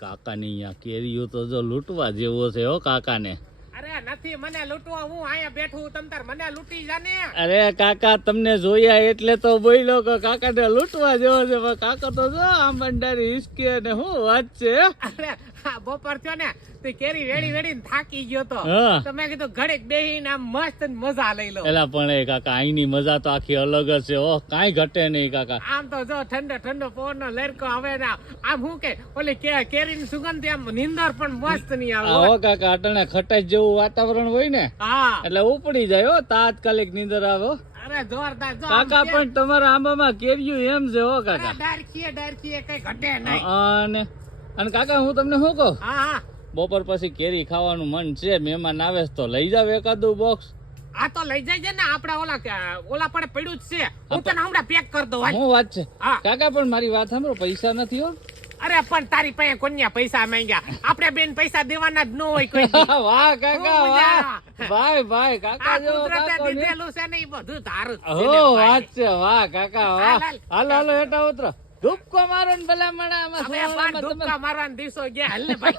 કાકાની અહીંયા કેરીઓ તો જો લૂંટવા જેવો છે હો કાકાને. અરે નથી મને લૂંટવા, હું અહીંયા બેઠું તમ તાર મને લૂંટી જાને. અરે કાકા તમને જોયા એટલે તો બોલ્યો કે કાકાને લૂંટવા જેવો છે, પણ કાકા તો જો આમ ભંડારી હિસકે ને શું વાત છે. અરે બપોર થયો ને તે કેરી વેડી વેડી થાકી ગયો તો હા. તો મેં કીધું ઘડીક બેહીને આમ મસ્ત મજા લઈ લો. એલા પણ એ કાકા અહીંની મજા તો આખી અલગ જ છે હો, કાંઈ ઘટે નહીં કાકા. આમ તો જો ઠંડો ઠંડો પવનનો લહેરકો આવે ને આમ શું કે ઓલી કેરીની સુગંધ આમ નીંદર પણ મસ્ત નહીં આવે. હો કાકા અટાણે ખટાઈ જેવું વાતાવરણ હોય ને હા એટલે ઉપડી જાય હો, તાત્કાલિક નીંદર આવે હો. અરે જોરદાર જો કાકા પણ તમારા આંબામાં કેરીયું એમ છે હો કાકા. ડારખીએ કઈ ઘટે નહીં. અને કાકા હું તમને શું કહું, હા હા બપોર પછી કેરી ખાવાનું મન છે, મહેમાન આવે તો લઈ જાવ એકાદું બોક્સ. આ તો લઈ જાય છે ને આપડા ઓલા પડે પડ્યું જ છે, હું તને હમણાં પેક કરી દઉં. શું વાત છે હા. કાકા પણ મારી વાત સાંભળો, પૈસા નથી હો. અરે પણ તારી પાસે કોન્યા પૈસા માંગ્યા, આપણે બેન પૈસા દેવાના જ ન હોય કોઈ દી. વાહ કાકા બહુ વાહ, મજા. ભાઈ ભાઈ કાકા આ જેવો કુદરતે કાકો ને. દીધેલું છે ને એ બધું તારું જ છે હો ને ભાઈ. વાત છે, વાહ કાકા વાહ. હાલ, હાલ. હાલો હાલો હેઠા ઉતરો, ધૂપકો મારો ને ભલા મણા હવે પણ ધુપકા મારવાના દિવસો ગયા, હાલ ને ભાઈ.